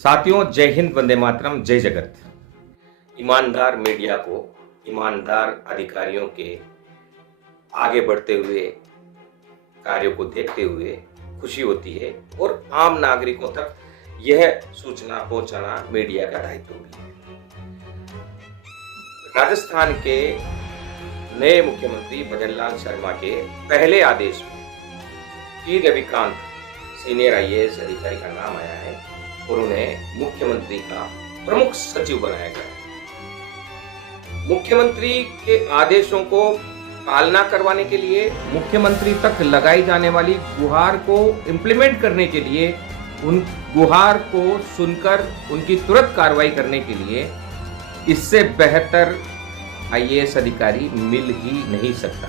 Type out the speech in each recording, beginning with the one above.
साथियों, जय हिंद, वंदे मातरम, जय जगत। ईमानदार मीडिया को, ईमानदार अधिकारियों के आगे बढ़ते हुए कार्यों को देखते हुए खुशी होती है और आम नागरिकों तक यह सूचना पहुंचाना मीडिया का दायित्व भी है। राजस्थान के नए मुख्यमंत्री भजन लाल शर्मा के पहले आदेश में टी रविकांत सीनियर आईएएस अधिकारी का नाम आया है और उन्हें मुख्यमंत्री का प्रमुख सचिव बनाया गया है। मुख्यमंत्री के आदेशों को पालना करवाने के लिए, मुख्यमंत्री तक लगाई जाने वाली गुहार को इम्प्लीमेंट करने के लिए, उन गुहार को सुनकर उनकी तुरंत कार्रवाई करने के लिए इससे बेहतर आईएएस अधिकारी मिल ही नहीं सकता।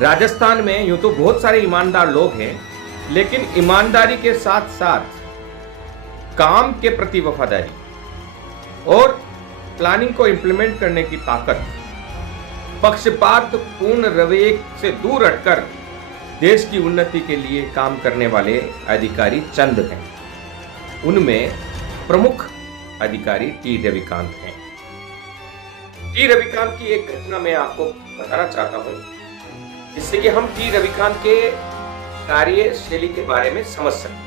राजस्थान में यूं तो बहुत सारे ईमानदार लोग हैं, लेकिन ईमानदारी के साथ साथ काम के प्रति वफादारी और प्लानिंग को इंप्लीमेंट करने की ताकत, पक्षपात पूर्ण रवैये से दूर हटकर देश की उन्नति के लिए काम करने वाले अधिकारी चंद हैं। उनमें प्रमुख अधिकारी टी रविकांत हैं। टी रविकांत की एक घटना मैं आपको बताना चाहता हूं, जिससे कि हम टी रविकांत के कार्यशैली के बारे में समझ सकते।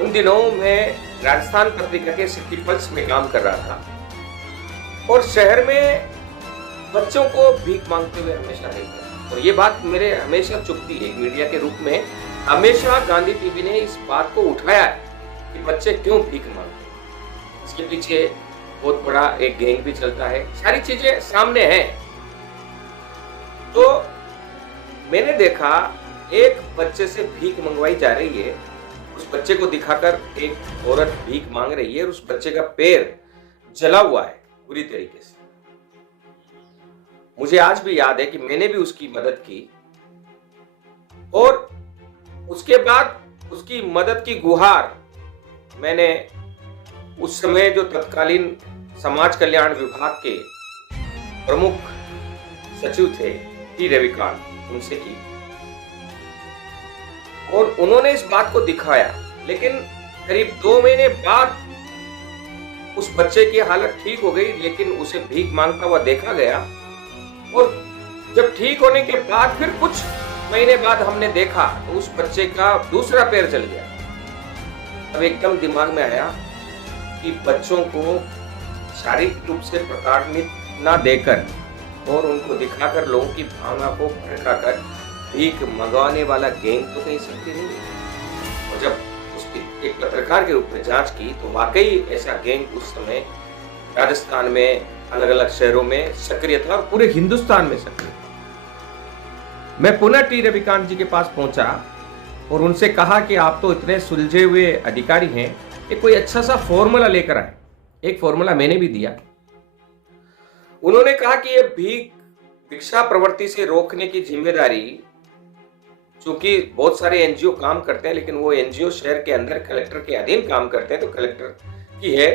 उन दिनों मैं राजस्थान पत्रिका के सिटी पल्स में काम कर रहा था और शहर में बच्चों को भीख मांगते हुए हमेशा देखा, और ये बात मेरे हमेशा चुभती है। मीडिया के रूप में हमेशा गांधी टीवी ने इस बात को उठाया है कि बच्चे क्यों भीख मांगते हैं। इसके पीछे बहुत बड़ा एक गैंग भी चलता है, सारी चीजें सामने हैं। तो मैंने देखा एक बच्चे से भीख मंगवाई जा रही है, उस बच्चे को दिखाकर एक औरत भीख मांग रही है और उस बच्चे का पैर जला हुआ है बुरी तरीके से। मुझे आज भी याद है कि मैंने भी उसकी मदद की और उसके बाद उसकी मदद की गुहार मैंने उस समय जो तत्कालीन समाज कल्याण विभाग के प्रमुख सचिव थे टी रविकांत, उनसे की और उन्होंने इस बात को दिखाया। लेकिन करीब 2 महीने बाद उस बच्चे की हालत ठीक हो गई, लेकिन उसे भीख मांगता हुआ देखा गया और जब ठीक होने के बाद फिर कुछ महीने बाद हमने देखा तो उस बच्चे का दूसरा पैर जल गया। अब एकदम दिमाग में आया कि बच्चों को शारीरिक रूप से प्रताड़ित ना देकर और उनको दिखाकर लोगों की भावना को भड़काकर भीख मंगवाने वाला गैंग तो कहीं सकती नहीं है। और जब उसकी एक पत्रकार के रूप में जांच की तो वाकई ऐसा गैंग उस समय राजस्थान में अलग अलग शहरों में सक्रिय था और पूरे हिंदुस्तान में सक्रिय था। मैं पुनः टी रविकांत जी के पास पहुंचा और उनसे कहा कि आप तो इतने सुलझे हुए अधिकारी हैं, एक कोई अच्छा सा फॉर्मूला लेकर आए। एक फॉर्मूला मैंने भी दिया। उन्होंने कहा कि ये भिक्षा प्रवृत्ति से रोकने की जिम्मेदारी, चूंकि बहुत सारे एनजीओ काम करते हैं, लेकिन वो एनजीओ शहर के अंदर कलेक्टर के अधीन काम करते हैं, तो कलेक्टर की है।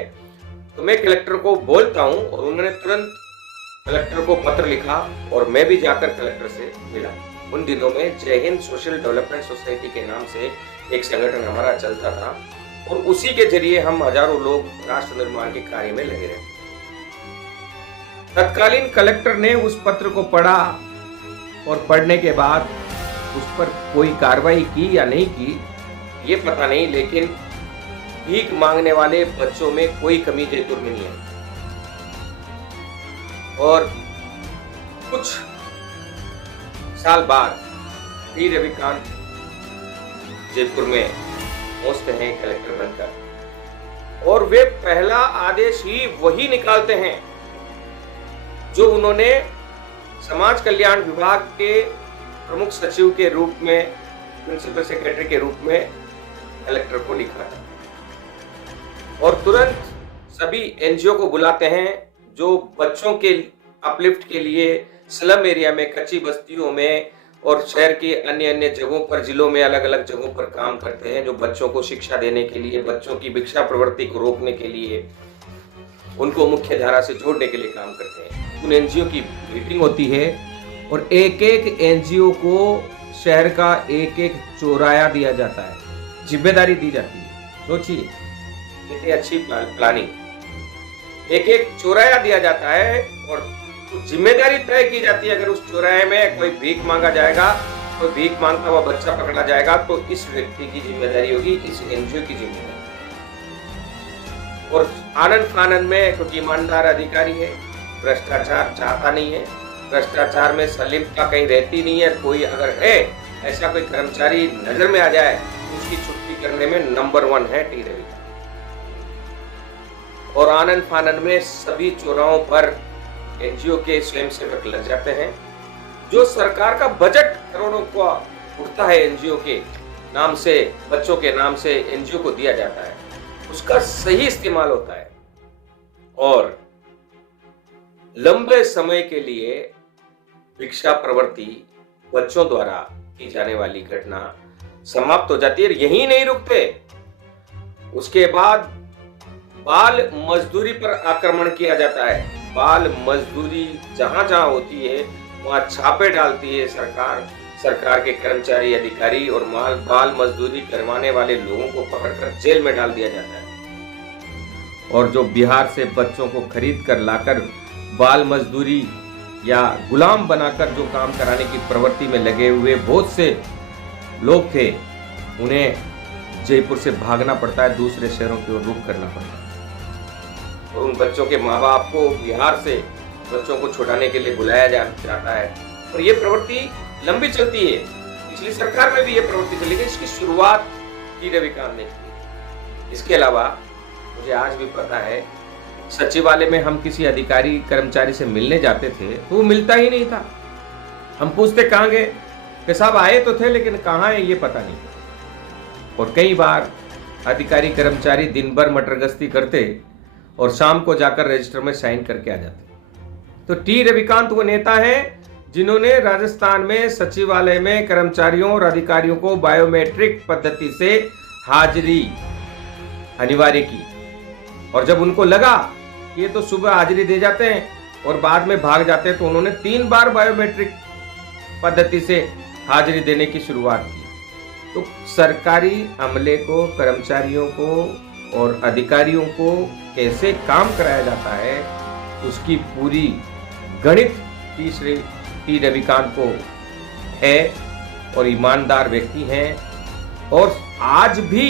तो मैं कलेक्टर को बोलता हूं और उन्होंने तुरंत कलेक्टर को पत्र लिखा और मैं भी जाकर कलेक्टर से मिला। उन दिनों में जय हिंद सोशल डेवलपमेंट सोसाइटी के नाम से एक संगठन हमारा चलता था और उसी के जरिए हम हजारों लोग राष्ट्र निर्माण के कार्य में लगे रहे। तत्कालीन कलेक्टर ने उस पत्र को पढ़ा और पढ़ने के बाद उस पर कोई कार्रवाई की या नहीं की ये पता नहीं, लेकिन भीख मांगने वाले बच्चों में कोई कमी जयपुर में नहीं है। और कुछ साल बाद टी रविकांत जयपुर में पहुंचते हैं कलेक्टर बनकर और वे पहला आदेश ही वही निकालते हैं जो उन्होंने समाज कल्याण विभाग के प्रमुख सचिव के रूप में, प्रिंसिपल सेक्रेटरी के रूप में कलेक्टर को लिखा था। और तुरंत सभी एनजीओ को बुलाते हैं जो बच्चों के अपलिफ्ट के लिए स्लम एरिया में, कच्ची बस्तियों में और शहर के अन्य अन्य जगहों पर, जिलों में अलग अलग जगहों पर काम करते हैं, जो बच्चों को शिक्षा देने के लिए, बच्चों की भिक्षा प्रवृत्ति को रोकने के लिए, उनको मुख्य धारा से जोड़ने के लिए काम करते हैं। उन एनजीओ की मीटिंग होती है और एक एक एनजीओ को शहर का एक एक चौराया दिया जाता है, जिम्मेदारी दी जाती है सोचिए कितनी अच्छी प्लानिंग। एक एक चौराया दिया जाता है और जिम्मेदारी तय की जाती है। अगर उस चौराहे में कोई भीख मांगा जाएगा, कोई भीख मांगता हुआ बच्चा पकड़ा जाएगा, तो इस व्यक्ति की जिम्मेदारी होगी, इस एनजीओ की जिम्मेदारी। और आनंद फानंद में कुछ ईमानदार अधिकारी है, भ्रष्टाचार चाहता नहीं है, भ्रष्टाचार में संलिप्तता कहीं रहती नहीं है। कोई अगर है ऐसा कोई कर्मचारी नजर में आ जाए, उसकी छुट्टी करने में नंबर 1 है टी रवि। और आनंद फानंद में सभी चौराहों पर एनजीओ के स्वयंसेवक लग जाते हैं। जो सरकार का बजट करोड़ों का उठता है एनजीओ के नाम से, बच्चों के नाम से एनजीओ को दिया जाता है, उसका सही इस्तेमाल होता है। और लंबे समय के लिए भिक्षा प्रवृत्ति बच्चों द्वारा की जाने वाली घटना समाप्त हो जाती है। यही नहीं रुकते, उसके बाद बाल मजदूरी पर आक्रमण किया जाता है। बाल मजदूरी जहां जहां होती है वहां छापे डालती है सरकार के कर्मचारी अधिकारी, और बाल मजदूरी करवाने वाले लोगों को पकड़कर जेल में डाल दिया जाता है। और जो बिहार से बच्चों को खरीद कर लाकर बाल मजदूरी या गुलाम बनाकर जो काम कराने की प्रवृत्ति में लगे हुए बहुत से लोग थे, उन्हें जयपुर से भागना पड़ता है, दूसरे शहरों की ओर रुख करना पड़ता है। और उन बच्चों के माँ बाप को बिहार से बच्चों को छुड़ाने के लिए बुलाया जाता है। और ये प्रवृत्ति लंबी चलती है। पिछली सरकार में भी ये प्रवृत्ति चली, लेकिन इसकी शुरुआत टी रविकांत ने की। इसके अलावा मुझे आज भी पता है, सचिवालय में हम किसी अधिकारी कर्मचारी से मिलने जाते थे तो वो मिलता ही नहीं था। हम पूछते कहाँ गए, कि साहब आए तो थे लेकिन कहाँ है ये पता नहीं। और कई बार अधिकारी कर्मचारी दिन भर मटर गश्ती करते और शाम को जाकर रजिस्टर में साइन करके आ जाते। तो टी रविकांत वो नेता है जिन्होंने राजस्थान में सचिवालय में कर्मचारियों और अधिकारियों को बायोमेट्रिक पद्धति से हाजिरी अनिवार्य की। और जब उनको लगा कि ये तो सुबह हाजिरी दे जाते हैं और बाद में भाग जाते हैं, तो उन्होंने 3 बार बायोमेट्रिक पद्धति से हाजिरी देने की शुरुआत की। तो सरकारी अमले को, कर्मचारियों को और अधिकारियों को कैसे काम कराया जाता है, उसकी पूरी गणित टी रविकांत को है। और ईमानदार व्यक्ति हैं और आज भी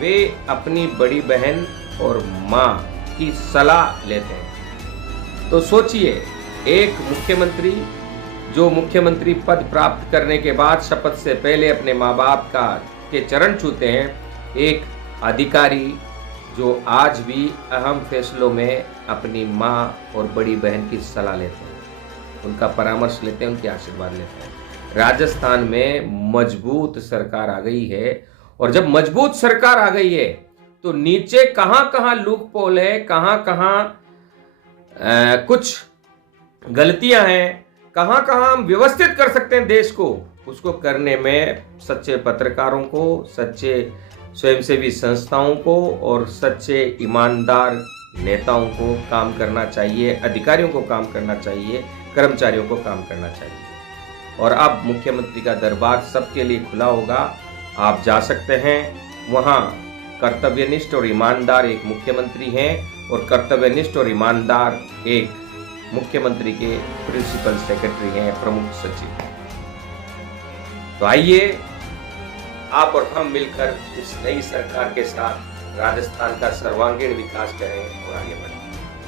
वे अपनी बड़ी बहन और माँ की सलाह लेते हैं। तो सोचिए, एक मुख्यमंत्री जो मुख्यमंत्री पद प्राप्त करने के बाद शपथ से पहले अपने माँ बाप के चरण छूते हैं, एक अधिकारी जो आज भी अहम फैसलों में अपनी माँ और बड़ी बहन की सलाह लेते हैं, उनका परामर्श लेते हैं, उनके आशीर्वाद लेते हैं। राजस्थान में मजबूत सरकार आ गई है, और जब मजबूत सरकार आ गई है तो नीचे कहां कहां लूप पोल है, कहां कहां कुछ गलतियां हैं, कहां कहां हम व्यवस्थित कर सकते हैं देश को, उसको करने में सच्चे पत्रकारों को, सच्चे स्वयंसेवी संस्थाओं को और सच्चे ईमानदार नेताओं को काम करना चाहिए, अधिकारियों को काम करना चाहिए, कर्मचारियों को काम करना चाहिए। और अब मुख्यमंत्री का दरबार सबके लिए खुला होगा, आप जा सकते हैं। वहाँ कर्तव्यनिष्ठ और ईमानदार एक मुख्यमंत्री हैं और कर्तव्यनिष्ठ और ईमानदार एक मुख्यमंत्री के प्रिंसिपल सेक्रेटरी हैं, प्रमुख सचिव। तो आइए आप और हम मिलकर इस नई सरकार के साथ राजस्थान का सर्वांगीण विकास करें और आगे बढ़ें।